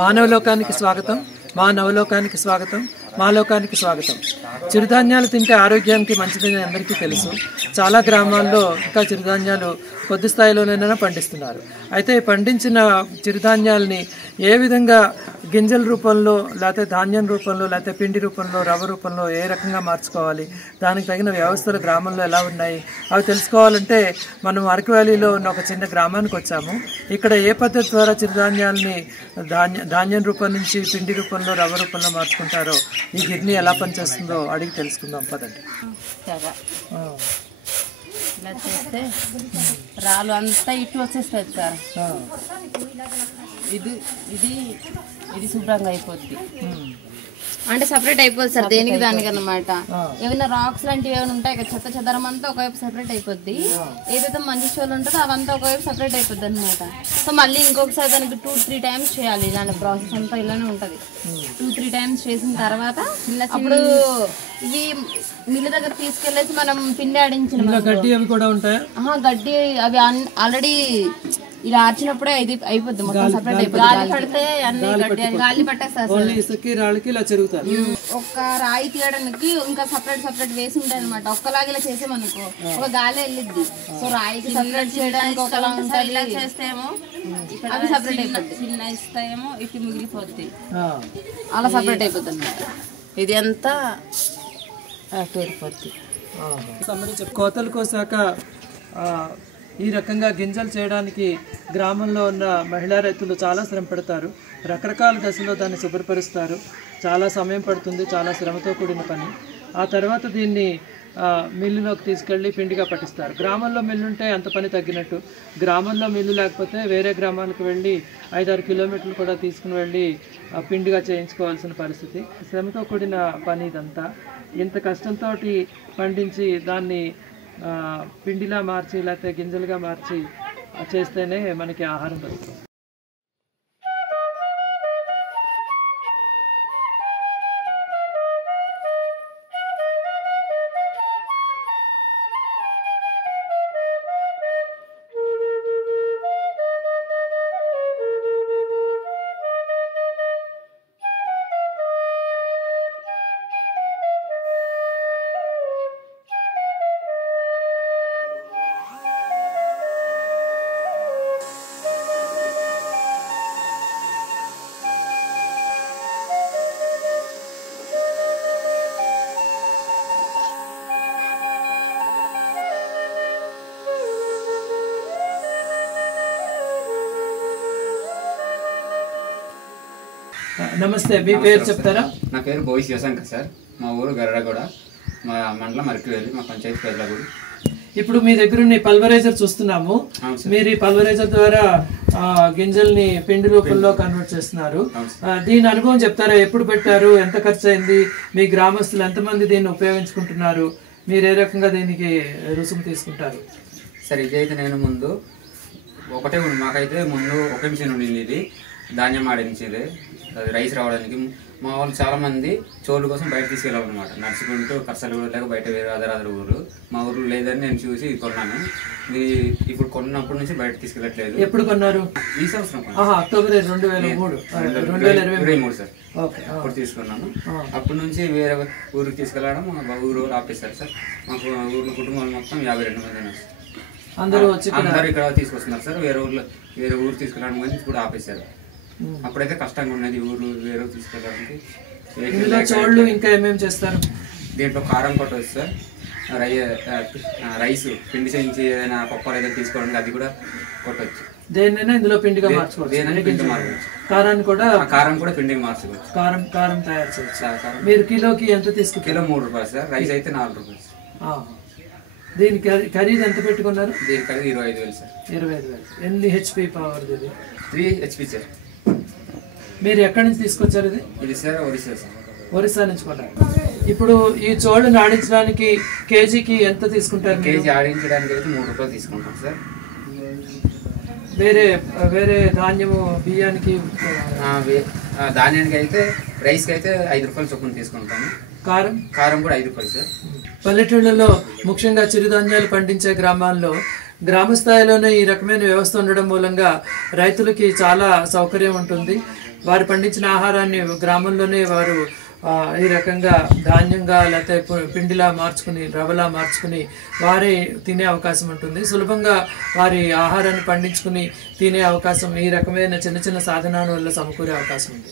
మానవలోకానికి స్వాగతం, మా నవలోకానికి స్వాగతం, మా లోకానికి స్వాగతం. చిరుధాన్యాలు తింటే ఆరోగ్యానికి మంచిదని అందరికీ తెలుసు. చాలా గ్రామాల్లో ఇంకా చిరుధాన్యాలు కొద్ది స్థాయిలోనైనా పండిస్తున్నారు. అయితే పండించిన చిరుధాన్యాలని ఏ విధంగా గింజల రూపంలో, లేకపోతే ధాన్యం రూపంలో, లేకపోతే పిండి రూపంలో, రవ్వ రూపంలో ఏ రకంగా మార్చుకోవాలి, దానికి తగిన వ్యవస్థలు గ్రామంలో ఎలా ఉన్నాయి అవి తెలుసుకోవాలంటే మనం అరకు వ్యాలీలో ఉన్న ఒక చిన్న గ్రామానికి వచ్చాము. ఇక్కడ ఏ పద్ధతి ద్వారా చిరుధాన్యాలని ధాన్యం రూపం నుంచి పిండి రూపంలో, రవ్వ రూపంలో మార్చుకుంటారో, ఈ గిర్ని ఎలా పనిచేస్తుందో అడిగి తెలుసుకుందాం పదండి. ఇలా చేస్తే రాళ్ళు అంతా ఇటు వచ్చేస్తుంది సార్. ఇది ఇది ఇది శుభ్రంగా అయిపోద్ది, అంటే సపరేట్ అయిపోద్ది సార్ దేనికి దానికి అన్నమాట. ఏమైనా రాక్స్ లాంటివి ఏమైనా ఉంటాయి కదా, చెత్త చెదరం అంతా ఒకవైపు సపరేట్ అయిపోద్ది. ఏదైతే మంచి షోలు ఉంటుందో అవంతా ఒకవైపు సపరేట్ అయిపోద్ది అనమాట. సో మళ్ళీ ఇంకొకసారి దానికి 2-3 టైమ్స్ చేయాలి. ఇలాంటి ప్రాసెస్ అంతా ఇలానే ఉంటుంది. 2-3 టైమ్స్ చేసిన తర్వాత అప్పుడు ఇవి మిల్లు దగ్గర తీసుకెళ్లేసి మనం పిండి ఆడించిన గడ్డి అవి కూడా ఉంటాయి. గడ్డి అవి ఆల్రెడీ ఇలా ఆర్చినప్పుడే అయిపోద్ది, మొత్తం సపరేట్ అయిపోద్ది. గాలి పడితే అన్ని గాలి పట్టేస్తారు. ఇలా జరుగుతారు. ఒక రాయి తీయడానికి ఇంకా సపరేట్ వేసి ఉంటాయి అనమాట. ఒక్కలాగా ఇలా చేసేమనుకో ఒక గాలి వెళ్ళిద్ది. సో రాయికి సపరేట్ చేయడానికి ఒకలా ఉంటాయి. ఇలా చేస్తేమో అవి సపరేట్ అయిపోద్ది, చిన్న ఇస్తాయేమో ఇటు మిగిలిపోద్ది, అలా సపరేట్ అయిపోద్ది అనమాట. ఇది అంతా పేరిపోద్ది. కోతలు కోసాక ఈ రకంగా గింజలు చేయడానికి గ్రామంలో ఉన్న మహిళా రైతులు చాలా శ్రమ పడతారు. రకరకాల దశలో దాన్ని శుభ్రపరుస్తారు. చాలా సమయం పడుతుంది, చాలా శ్రమతో కూడిన పని. ఆ తర్వాత దీన్ని మిల్లులోకి తీసుకెళ్ళి పిండిగా పట్టిస్తారు. గ్రామంలో మిల్లు ఉంటే అంత పని తగ్గినట్టు. గ్రామంలో మిల్లు లేకపోతే వేరే గ్రామాలకు వెళ్ళి 5-6 కిలోమీటర్లు కూడా తీసుకుని వెళ్ళి పిండిగా చేయించుకోవాల్సిన పరిస్థితి. శ్రమతో కూడిన పని ఇదంతా. ఇంత కష్టంతో పండించి దాన్ని పిండిలా మార్చి లేకపోతే గింజలుగా మార్చి చేస్తేనే మనకి ఆహారం దొరుకుతుంది. నమస్తే, మీ పేరు చెప్తారా? నా పేరు బోయి శివశంకర్ సార్. మా ఊరు గరడగూడ, మా మండలం అరకువేలి, మా పంచాయతీ పెద్దగూడ. ఇప్పుడు మీ దగ్గర ఉన్న పల్వరైజర్ చూస్తున్నాము. మీరు ఈ పల్వరైజర్ ద్వారా గింజల్ని పిండి రూపంలో కన్వర్ట్ చేస్తున్నారు. దీని అనుభవం చెప్తారా? ఎప్పుడు పెట్టారు? ఎంత ఖర్చు అయింది? మీ గ్రామస్తులు ఎంతమంది దీన్ని ఉపయోగించుకుంటున్నారు? మీరు ఏ రకంగా దీనికి రుసుము తీసుకుంటారు? సార్ ఇదైతే నేను ముందు ఒకటే ఉంది, మాకైతే ముందు ఒకే మిషన్ ఉండింది. ఇది ధాన్యం ఆడించేది, అది రైస్ రావడానికి. మా వాళ్ళు చాలామంది చోళ్ళు కోసం బయట తీసుకెళ్ళాలన్నమాట. నడుచుకుంటూ కర్సలు లేక బయట వేరే అదర్ ఊరు. మా ఊరు లేదని నేను చూసి ఇది కొన్నాను. ఇది ఇప్పుడు కొన్నప్పటి నుంచి బయట తీసుకెళ్ళట్లేదు. ఎప్పుడు కొన్నారు? ఈ సంవత్సరం అక్టోబర్ 2023 సార్. అప్పుడు తీసుకున్నాను. అప్పటి నుంచి వేరే ఊరికి తీసుకెళ్ళడం ఊరు ఆపేస్తారు సార్. మాకు ఊర్లో కుటుంబాలు మొత్తం 52 మంది అందరూ ఇక్కడ తీసుకొస్తున్నారు సార్. వేరే ఊరు తీసుకెళ్ళడం కానీ కూడా ఆపేశారు. అప్పుడైతే కష్టంగా ఉన్నది ఊరు వేరే తీసుకెళ్ళడానికి. చోళ్ళు ఇంకా ఏమేమి చేస్తారు? దీంట్లో కారం కొట్టవచ్చు సార్, రైస్ పిండి చేయించి ఏదైనా పప్పు ఏదైనా తీసుకోవడానికి అది కూడా కొట్టవచ్చు. దేన్నైనా ఇందులో పిండిగా మార్చుకోవచ్చు. కారం కూడా పిండిగా మార్చుకోవచ్చు. కారం తయారు చేయొచ్చు. మీరు కిలోకి ఎంత తీసుకుంటారు? కిలో 3 రూపాయలు సార్. రైస్ అయితే 4 రూపాయలు సార్. దీనికి ఖరీదు ఎంత పెట్టుకున్నారు? దీని ఖరీదు 25,000 సార్. 25,000. ఎన్ని HP పవర్? 3 HP sir. మీరు ఎక్కడి నుంచి తీసుకొచ్చారు ఇది? ఇది సార్ ఒరిస్సా సార్. ఒరిస్సా నుంచి కొన్నారు. ఇప్పుడు ఈ చోళ్ళని ఆడించడానికి కేజీకి ఎంత తీసుకుంటారు? కేజీ ఆడించడానికి అయితే 3 రూపాయలు తీసుకుంటాం సార్. వేరే ధాన్యము బియ్యానికి ధాన్యానికి అయితే రైస్కి అయితే 5 రూపాయలు చొప్పున తీసుకుంటాము. కారం కూడా 5 రూపాయలు సార్. పల్లెటూళ్ళలో ముఖ్యంగా చిరుధాన్యాలు పండించే గ్రామాల్లో గ్రామ స్థాయిలోనే ఈ రకమైన వ్యవస్థ ఉండడం మూలంగా రైతులకి చాలా సౌకర్యం ఉంటుంది. వారు పండించిన ఆహారాన్ని గ్రామంలోనే వారు ఈ రకంగా ధాన్యంగా లేకపోతే పిండిలా మార్చుకుని రవ్వలా మార్చుకుని వారే తినే అవకాశం ఉంటుంది. సులభంగా వారి ఆహారాన్ని పండించుకుని తినే అవకాశం ఈ రకమైన చిన్న చిన్న సాధనాల వల్ల సమకూరే అవకాశం ఉంది.